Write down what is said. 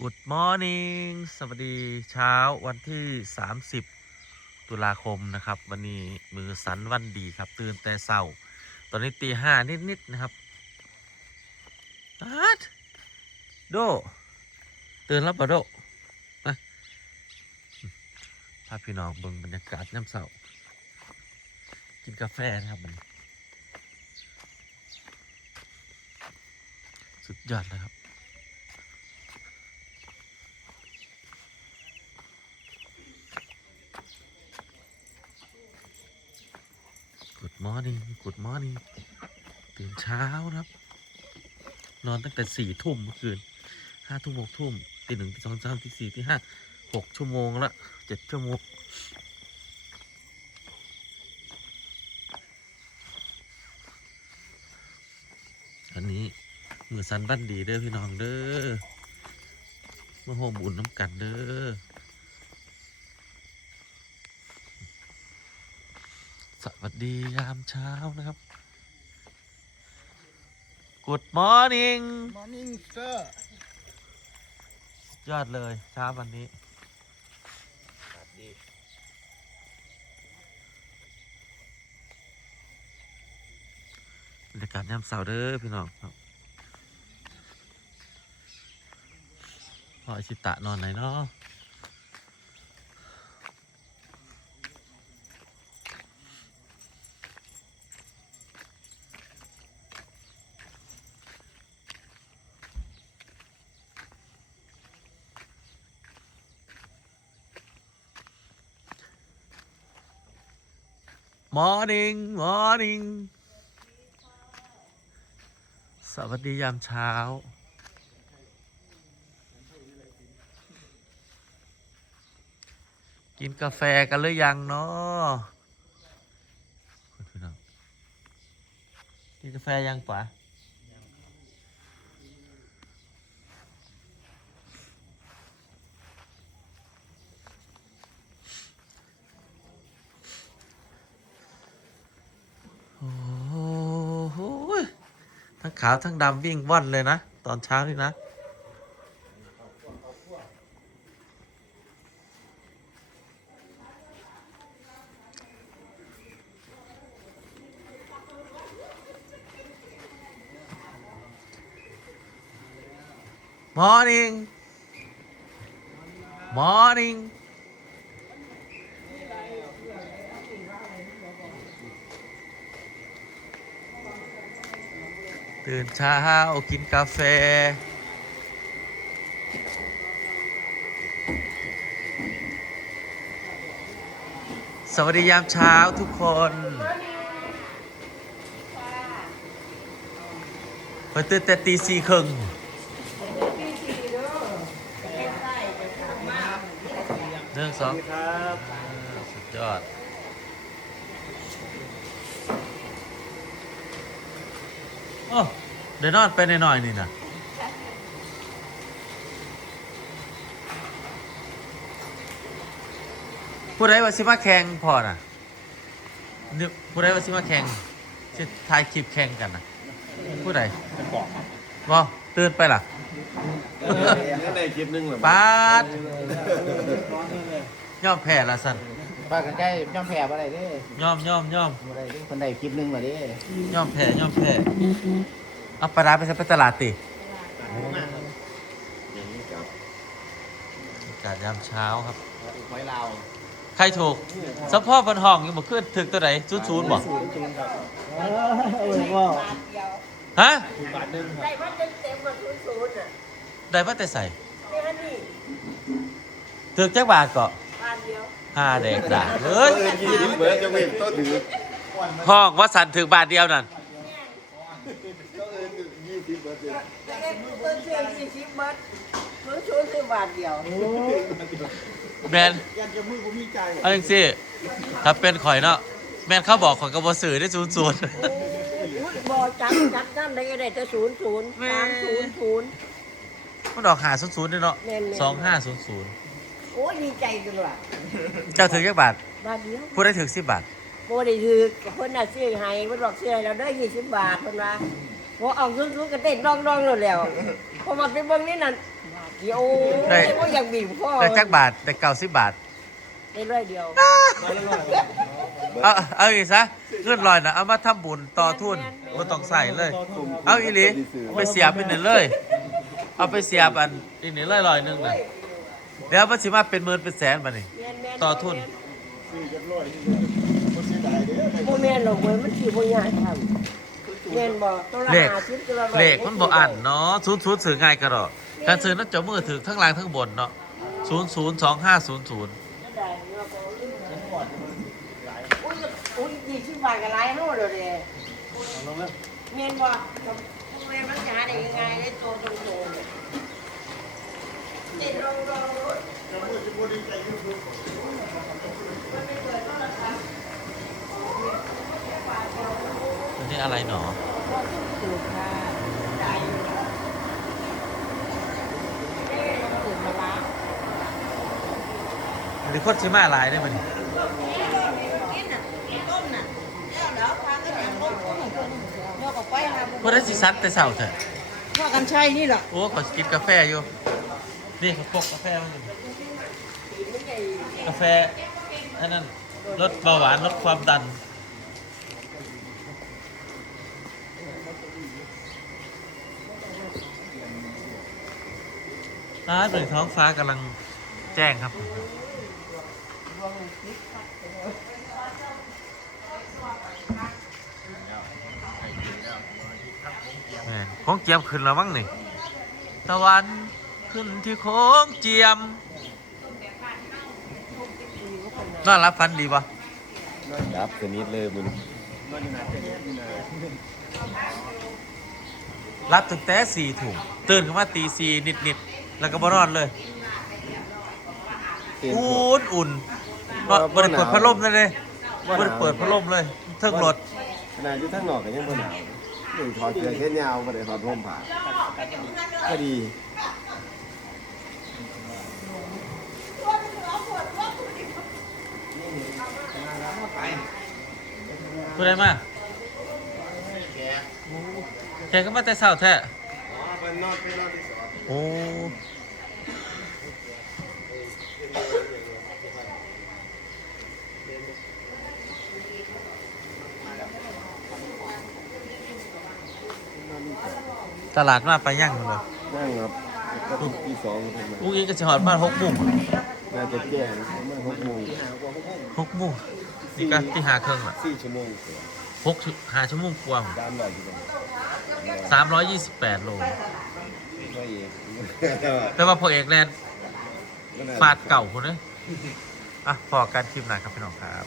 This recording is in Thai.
Good morning สวัสดีเช้าวันที่ 30 ตุลาคมนะครับ วันนี้มือสันวันดีครับ ตื่นแต่เช้า ตอนนี้ตีห้านิดๆนะครับอาดโด ตื่นแล้วปะโดมาพาพี่น้องเบิ่งบรรยากาศน้ำเช้ากินกาแฟนะครับมันสุดยอดเลยครับ Good morning Good morning ตื่นเช้านะครับ นอนตั้งแต่สี่ทุ่มเมื่อคืนห้าทุ่มหกทุ่มตีหนึ่งตีสองตีสามตีสี่ตีห้าหกชั่วโมงละเจ็ดชั่วโมงอันนี้มือสันบ้านดีเด้อพี่น้องเด้อมาโฮมบุญน้ำกันเด้อ ส วัสดียามเช้านะครับ Good morning Morning sir สุดยอดเลยเช้าวันนี้บรรยากาศยามเสาร์เด้อพี่น้องครับพ่ออิชิตะนอนไหนเนาะ morning morning สวัสดียามเช้า กินกาแฟกันหรือยังเนาะกินกาแฟยังปะโอ้โหทั้ง ขาวทั้งดำวิ่งว่อนเลยนะ ตอนเช้านี่นะ Morning. Morning. ตื่นเช้ากินกาแฟ สวัสดียามเช้าทุกคนเปิดตื่นแต่ตีสี่ครึ่งหนึ่งสองครับเออสุดยอด อ้เดี๋ยวนอนไปหน่อยๆนี่นะผู้ใดว่าสิมาแข่งพอน่ะนี่ผู้ใดว่าสิมาแข่งสิถ่ายคลิปแข่งกันนะผู้ใดเป็นบอกบอตื่นไปล่ะยังได้คลิปนึงเหรอปาดย่อมแพ้ละสัน ป้ากันใกล้ย่อมแผ่บ่ได้เด้ย่อมย่อมย่อมบ่ได้เด้คนใดคลิปหนึงบ่เด้ย่อมแพ้ย่อมแพ้เอาปลาร้าไปใช้ไปตลาดติอากาศยามเช้าครับ หอยลาวใครถูกสะพ่อบนห้องอยู่บ่ขึ้นถึงตัวไหนศูนย์ศูนย์บ่เออว่าฮะได้ว่าเต็มเต็มๆมาศูนย์ศูนย์อะได้ว่าแต่ใส่นี่ฮะนี่ถึงจักบาทก็บานเดียว ห้าแดกด่าเฮ้ยยี่สิบเบิร์ดจะเว้นต้นถือห้องวัดสันถึงบาทเดียวนั่นยี่สิบเบิร์ดเลยแต่เอ็กซ์ต้นเชื่อยี่สิบเบิร์ดศูนย์ศูนย์คือบาทเดียวแมนยันจะมือผมมีใจเอาจังสิถ้าเป็นข่อยเนาะแมนเขาบอกข่อยกับบ่สื่อได้ศูนย์ศูนย์อุ้ยบอจัดจัดนั่นได้ก็ได้แต่ศูนย์ศูนย์แม่สามศูนย์ศูนย์มันออกหาศูนย์ศูนย์ด้วยเนาะแม่นๆสองห้าศูนย์ศูนย์ โอ้ยดีใจจังว่ะเจ้าถึงจักบาทบาทเดียวผู้ได้ถึงสิบบาทโบได้ถือคนน่ะซื้อให้คนบอกซื้อให้เราได้ยี่สิบบาทคนว่าพอเอาศูนย์ศูนย์ก็เต้นร้องร้องๆเลยแล้วพอมาไปเบิ่งนี่นั่นเดียวได้ก็ยังบีบพ่อได้จักบาทได้เก้าสิบบาท ได้ร้อยเดียวเอาเอาอีกซะเงินลอยนะเอามาทำบุญต่อทุนบ่ต้องใส่เลย เอาอีหลีไปเสียบเป็นหนึ่งเลย เอาไปเสียบอันอีนี่เลยลอยหนึ่งนะ เดี๋ยวมันสิมาเป็นหมื่นเป็นแสนมานี่แม่นแม่นต่อทุนโมแม่นหรอกเว้ยมันคือบ่ยากทำแม่นบ่ตัวละเลขห้าสิบตัวละร้อยเลขมันบ่อ่านเนาะศูนย์ศูนย์สื่อง่ายก็ดอกการซื้อนั่นเจะมือถือทั้งล่างทั้งบนเนาะศูนย์ศูนย์สองห้าศูนย์ศูนย์ได้เนาะบ่ลืมอุ้ยอุ้ยยี่สิบบาทก็หลายเฮาแล้วเด้แม่นบ่ทำไมมันจะหาได้ยังไงได้ตัวตรงๆ เป็นนี้อะไรหนอถูกค่ะได้อยู่เอ๊ะตื่นมาล้างหรือคนสิมาลายได้มัน พวกนั้นสิซัดแต่เช้าเถอะพ่อกันชัยนี่แหละโอ้ขอกินกาแฟอยู่ นี่เขาพกกาแฟมาอยู่กาแฟอันนั้นลดเบาหวานลดความดันร้านเปิดท้องฟ้ากำลังแจ้งครับแม่นโค้งเจียมขึ้นแล้วมั้งนี่ตะวัน ขึ้นที่โค้งเจียมน่ารับฟันดีปะรับสนิทเลยมึงรับตั้งแต่สี่ถุงตื่นขึ้นมาตีสี่นิดนิดๆแล้วก็บ่นอนเลยอุ่นอุ่นเนาะบริเปิดพัดลมเลยเลยบริเปิดพัดลมเลยเทิงรถขนาดอยู่ทั้งนอกก็ยังบ่หนาวหนึ่งถอดเสื้อแขนยาวบ่ได้ถอดร่มผ้าก็ดี พูดได้มาแกก็มาแต่เช้าแท้อ๋อเพิ่นนอนไปนอนที่สอนโอ้ตลาดมาไปย่างมันบ่นั่งครับก็ทุกที่สองเพิ่นมาอุ้งอิงก็จะหอดมาหกโมงน่าจะแก่ประมาณหกโมง หกโมง นี่ก็ที่หาเครื่องละสี่ชั่วโมงหกหาชั่วโมงกว่าตามได้อยู่บ่สามร้อยยี่สิบแปดโลพ่อเอกแต่ว่าพอเอกแลนด์ฟาดเก่าคนนะอะพอการคลิปหนาครับพี่น้องครับ